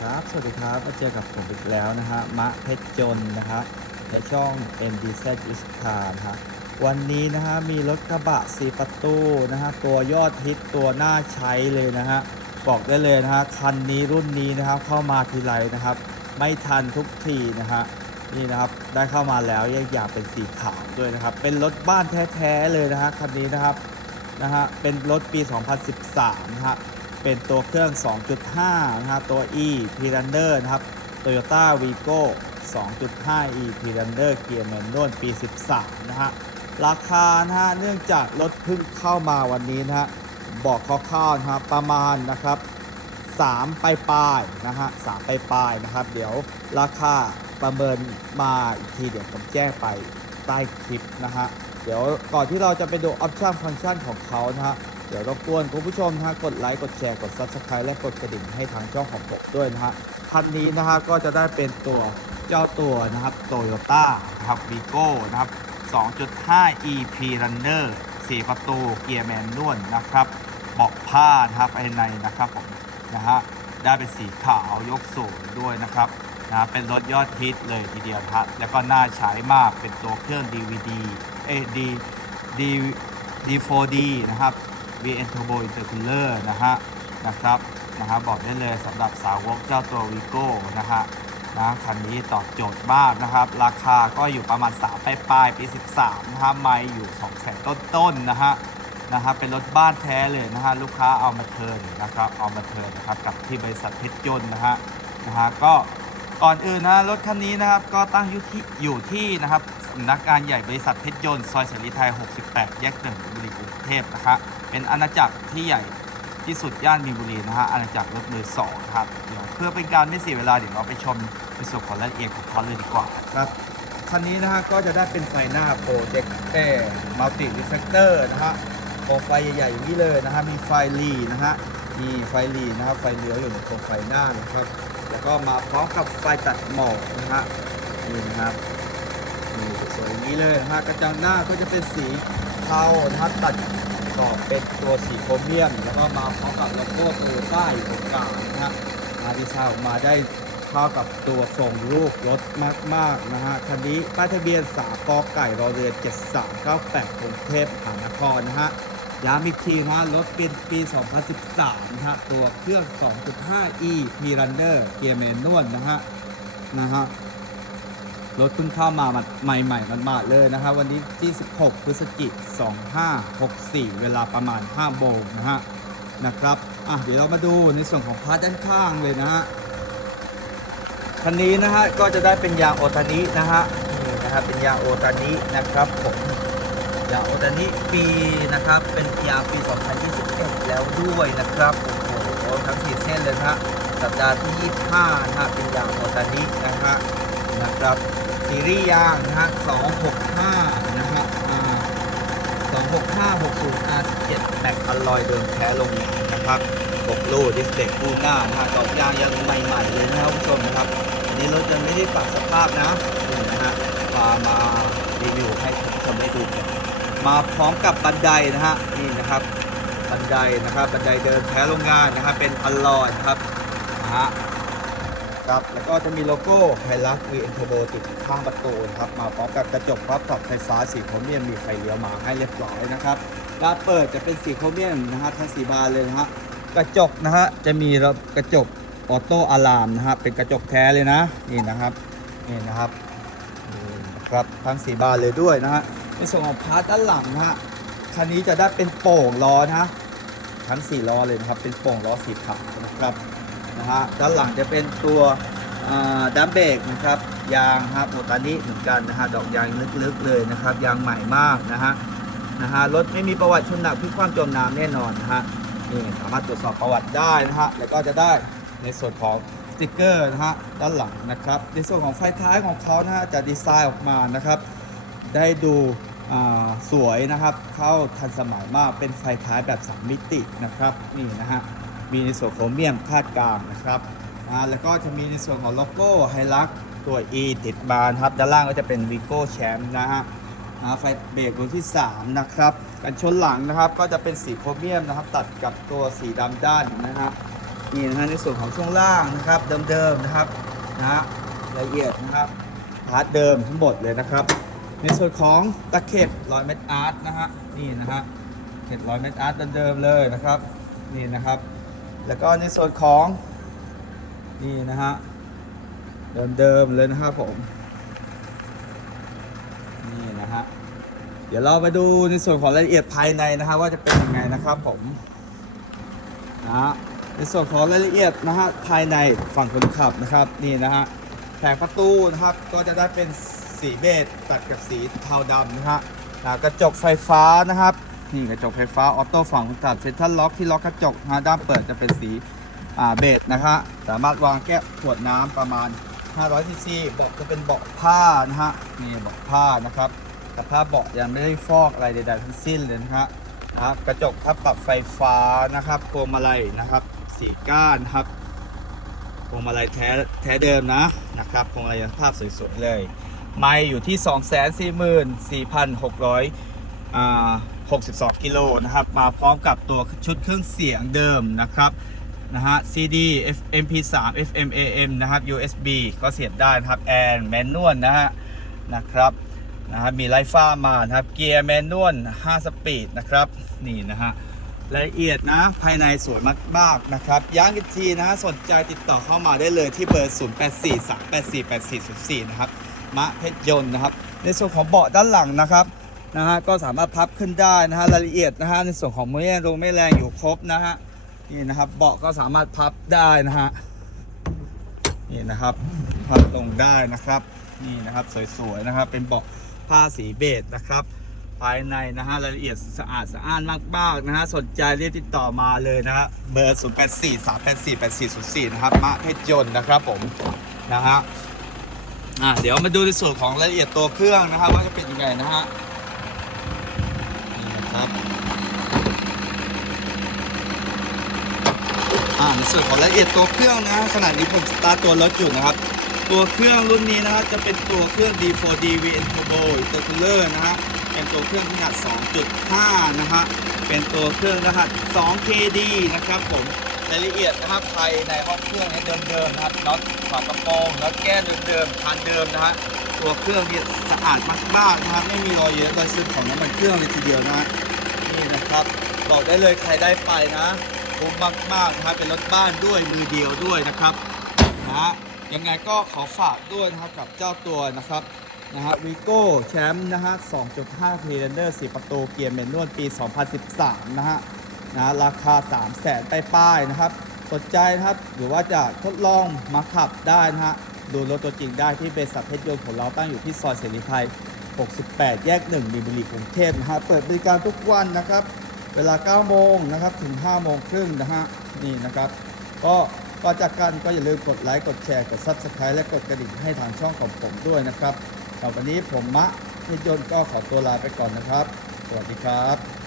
ครับ สวัสดีครับมาเจอกับผมอีกแล้วนะฮะ มะเพชรจนนะฮะ ในช่อง MDZ i s c a นะฮะ วันนี้นะฮะ มีรถกระบะสีประตูนะฮะ ตัวยอดฮิตตัวน่าใช้เลยนะฮะ บอกได้เลยนะฮะ คันนี้รุ่นนี้นะครับ เข้ามาทีไรนะครับ ไม่ทันทุกทีนะฮะ นี่นะครับ ได้เข้ามาแล้วแยกอย่างเป็นสีขาวด้วยนะครับ เป็นรถบ้านแท้ๆเลยนะฮะ คันนี้นะครับ นะฮะ เป็นรถปี 2013นะฮะ เป็นตัวเครื่อง 2.5 นะฮะตัว E p r u n d e r นะครับ Toyota Vigo 2.5 E p r u n d e r เกียร์แมนนวลปี 13 นะฮะ ราคานะฮะ เนื่องจากรถเพิ่งเข้ามาวันนี้นะฮะ บอกคร่าวๆนะฮะประมาณนะครับ 3 ปลายปลายนะฮะ 3 ปลายปลายนะครับ เดี๋ยวราคาประเมินมาอีกทีเดี๋ยวผมแจ้งไปใต้คลิปนะฮะ เดี๋ยวก่อนที่เราจะไปดูออปชั่นฟังก์ชันของเขานะฮะ เดี๋ยวรบกวนคุณผู้ชมนะฮะกดไลค์กดแชร์กด Subscribe และกดกระดิ่งให้ทางช่องของผมด้วยนะฮะคันนี้นะฮะก็จะได้เป็นตัวเจ้าตัวนะครับ Toyota นะครับ Vigo นะครับ 2.5 EP Runner 4 ประตูเกียร์แมนนวลนะครับเบาะผ้านะครับภายในนะครับผมนะฮะได้เป็นสีขาวยกสูงด้วยนะครับนะเป็นรถยอดฮิตเลยทีเดียวฮะแล้วก็น่าใช้มากเป็นตัวเครื่อง DVD เอ้ดีดี D4D นะครับ VN Turbo Intercooler นะฮะนะครับนะฮะบอกได้เลยสำหรับสาวกเจ้าตัว Vigo นะฮะนะคันนี้ตอบโจทย์มากนะครับ ราคาก็อยู่ประมาณ 3 ปลายปลายปี 13นะฮะไม่อยู่2แสนต้นๆนะฮะนะฮะเป็นรถบ้านแท้เลยนะฮะลูกค้าเอามาเทินนะครับเอามาเทินนะครับกับที่บริษัทเพชรยนต์นะฮะนะฮะก็ก่อนอื่นนะรถคันนี้นะครับก็ตั้งอยู่ที่อยู่ที่นะครับสำนักงานใหญ่บริษัทเพชรยนต์ซอยเสรีไทย 68 แยกหนึ่งบุรีกรุงเทพนะครับ เป็นอาณาจักรที่ใหญ่ที่สุดย่านมีนบุรีนะฮะอาณาจักรรถมือสองครับเดี๋ยวเพื่อเป็นการไม่เสียเวลาเดี๋ยวเราไปชมในส่วนของรายละเอียดของเขาเลยดีกว่าครับคันนี้นะฮะก็จะได้เป็นไฟหน้าโปรเจคเตอร์มัลติรีเฟกเตอร์นะฮะโปรไฟใหญ่ๆอย่างนี้เลยนะฮะมีไฟลีนะฮะมีไฟลีนะครับไฟเลี้ยวอยู่ในโปรไฟหน้านะครับ แล้วก็มาพร้อมกับไฟตัดหมอกนะฮะนี่นะครับนี่สวยๆอย่างนี้เลยนะฮะกระจังหน้าก็จะเป็นสีเทานะครับตัด อบเป็นตัวสีโครเมียม แล้วก็มาพร้อมกับโลโก้โตโยต้าอยู่ตรงกลางนะฮะมาดีไซน์ออกมาได้เข้ากับตัวส่งรูปรถมาก ๆ นะฮะคันนี้ป้ายทะเบียน3กไก่รอเรือ 7398กรุงเทพมหานครนะฮะย้ำอีกทีนะฮะรถเป็นปี 2013 นะฮะ ตัวเครื่อง 2.5e p r u n n e r เกียร์แมนนวลนะฮะ นะฮะ รถเพิ่งเข้ามาใหม่ๆมันมาเลยนะฮะวันนี้ที่ 16 พฤศจิก2564 เวลาประมาณ5โมงนะฮะนะครับอะเดี๋ยวเรามาดูในส่วนของพาร์ทด้านข้างเลยนะฮะคันนี้นะฮะก็จะได้เป็นยางโอตานินะฮะนี่นะครับเป็นยางโอตานินะครับผมยางโอตานิปีนะครับเป็นยางปี 2021 แล้วด้วยนะครับโอ้โหทั้งสี่เส้นเลยนะฮะสัปดาห์ที่ 25นะฮะเป็นยางโอตานินะฮะ นะครับซีรีส์ยางนะฮะ265 นะฮะอ่า26560 R 7แม็กอลลอยเดิมแท้ลงยางนะครับ6ลูดิสเบรกคู่หน้านะฮะดอกยางยังใหม่ๆเลยนะครับผู้ชมนะครับอันนี้รถยังไม่ได้ปรับสภาพนะนี่นะฮะมามารีวิวให้ท่านผู้ชมได้ดูกันมาพร้อมกับบันไดนะฮะนี่นะครับบันไดนะครับบันไดเดินแท้โรงงานนะครับเป็นอลลอยครับนะฮะ ครับ แล้วก็จะมีโลโก้ไฮลักวีเอ็นโทอร์โบติดข้างประตูนะครับ มาพร้อมกับกระจกพับปรับไฟฟ้าสีโครเมียมมีไฟเลี้ยวมาให้เรียบร้อยนะครับบานเปิดจะเป็นสีโครเมียมนะฮะทั้งสีบานเลยนะฮะ กระจกนะฮะจะมีระกระจกออโต้อะลามนะครับเป็นกระจกแท้เลยนะนี่นะครับนี่นะครับนี่นะครับทั้งสีบานเลยด้วยนะฮะในส่วนของพาร์ทด้านหลังนะฮะคันนี้จะได้เป็นโป่งล้อนะทั้งสี่ล้อเลยนะครับเป็นโป่งล้อสีขาวนะครับ นะฮะด้านหลังจะเป็นตัวดัมเบรกนะครับยางครับโมตานิเหมือนกันนะฮะดอกยางลึกๆเลยนะครับยางใหม่มากนะฮะนะฮะรถไม่มีประวัติชนหนักพิกคว่ำจมน้ำแน่นอนนะฮะนี่สามารถตรวจสอบประวัติได้นะฮะแล้วก็จะได้ในส่วนของสติกเกอร์นะฮะด้านหลังนะครับในส่วนของไฟท้ายของเขานะฮะจะดีไซน์ออกมานะครับ ได้ดูสวยนะครับ เข้าทันสมัยมากเป็นไฟท้ายแบบ3มิตินะครับนี่นะฮะ มีในส่วนของเมียมคาดกลางนะครับแล้วก็จะมีในส่วนของโลโก้ไฮลักตัว E ติดบานครับ ด้านล่างก็จะเป็น Vigo Champ นะฮะไฟเบรกรุ่นที่ 3 นะครับกันชนหลังนะครับก็จะเป็นสีโครเมียมนะครับ ตัดกับตัวสีดำด้านนะฮะนี่นะฮะในส่วนของช่วงล่างนะครับเดิมๆนะครับนะฮะละเอียดนะครับพาร์ทเดิมทั้งหมดเลยนะครับ ในส่วนของตะเข็บรอยเม็ดอาร์ตนะฮะนี่นะฮะเข็บรอยเม็ดอาร์ตเดิมๆเลยนะครับนี่นะครับ แล้วก็ในส่วนของนี่นะฮะเดิมๆเลยนะครับผม นี่นะฮะเดี๋ยวเราไปดูในส่วนของรายละเอียดภายในนะครับว่าจะเป็นยังไงนะครับผมนะฮะในส่วนของรายละเอียดนะฮะภายในฝั่งคนขับนะครับนี่นะฮะแผงประตูนะครับก็จะได้เป็นสีเบจตัดกับสีเทาดำนะฮะนะกระจกไฟฟ้านะครับ นี่กระจกไฟฟ้าออโต้ฝั่งคนขับเซ็นทรัลล็อกที่ล็อกกระจกนะฮะด้านเปิดจะเป็นสีเบจนะครับสามารถวางแก้วขวดน้ำประมาณ 500ซีซีเบาะจะเป็นเบาะผ้านะฮะนี่เบาะผ้านะครับแต่ผ้าเบาะยังไม่ได้ฟอกอะไรใดๆทั้งสิ้นเลยนะฮะนะครับกระจกทับปรับไฟฟ้านะครับพวงมาลัยนะครับสีก้านครับพวงมาลัยแท้แท้เดิมนะนะครับพวงมาลัยภาพสวยๆเลย ไม่อยู่ที่ 244,600อ่า 62 กิโลนะครับ มาพร้อมกับตัวชุดเครื่องเสียงเดิมนะครับนะฮะ CD MP3 FM AM นะครับ USB ก็เสียบได้นะครับแอนแมนนวลนะฮะนะครับนะครับมีไลฟ้ามานะครับเกียร์แมนนวล5สปีดนะครับนี่นะฮะรายละเอียดนะ ภายในสวยมากๆนะครับย้ำอีกทีนะฮะสนใจติดต่อเข้ามาได้เลยที่เบอร์ 0843848404 นะครับ มะเพชรยนต์นะครับ ในส่วนของเบาะด้านหลังนะครับ นะฮะก็สามารถพับขึ้นได้นะฮะรายละเอียดนะฮะในส่วนของมือแรงลงไม่แรงอยู่ครบนะฮะนี่นะครับเบาะก็สามารถพับได้นะฮะนี่นะครับพับลงได้นะครับนี่นะครับสวยๆนะครับเป็นเบาะผ้าสีเบจนะครับ ภายในนะฮะรายละเอียดสะอาดสะอ้านมากๆนะฮะสนใจเรียกติดต่อมาเลยนะฮะเบอร์ 0 8 4 3 8 4 8 4 0 4 นะครับมะเพชรยนต์นะครับผมนะฮะอะเดี๋ยวมาดูในส่วนของรายละเอียดตัวเครื่องนะครับว่าจะเป็นยังไงนะฮะ ครับอ่าในส่วนของรายละเอียดตัวเครื่องนะขณะนี้ผมสตาร์ทตัวรถอยู่นะครับ ตัวเครื่องรุ่นนี้นะครับจะเป็นตัวเครื่อง D4D VN Turbo Intercooler นะฮะเป็นตัวเครื่องขนาด 2.5 นะฮะเป็นตัวเครื่องรหัส 2KD นะครับผมรายละเอียดนะครับภายในห้องเครื่องเนี่ยเดิมๆนะครับน็อตฝากระโปรงน็อตแก้มเดิมๆคันเดิมนะฮะตัวเครื่องเนี่ยสะอาดมากๆนะครับไม่มีรอยเยอะรอยซึมของน้ำมันเครื่องเลยทีเดียวนะฮะ นี่นะครับ บอกได้เลยใครได้ไปนะคุ้มมากๆนะครับเป็นรถบ้านด้วยมือเดียวด้วยนะครับนะยังไงก็ขอฝากด้วยนะครับกับเจ้าตัวนะครับนะฮะวีโก้แชมป์นะฮะ 2.5 p r e n d e r 4 ประตูเกียร์เมนนวลปี 2013 นะฮะนะราคา 3 0 0แสนป้ายๆนะครับสนใจนะครับหรือว่าจะทดลองมาขับได้นะฮะ ดูรถตัวจริงได้ที่บริษัทเพชรยนต์ของเราตั้งอยู่ที่ซอยเสรีไทย 68 แยก 1 มีนบุรีกรุงเทพนะฮะ เปิดบริการทุกวันนะครับ เวลา 9 โมงนะครับ ถึง 5 โมงครึ่งนะฮะ นี่นะครับ ก็ก่อนจากกันก็อย่าลืมกดไลค์ กดแชร์ กด Subscribe และกดกระดิ่งให้ทางช่องของผมด้วยนะครับสำหรับวันนี้ผมมะพิยนต์ก็ขอตัวลาไปก่อนนะครับ สวัสดีครับ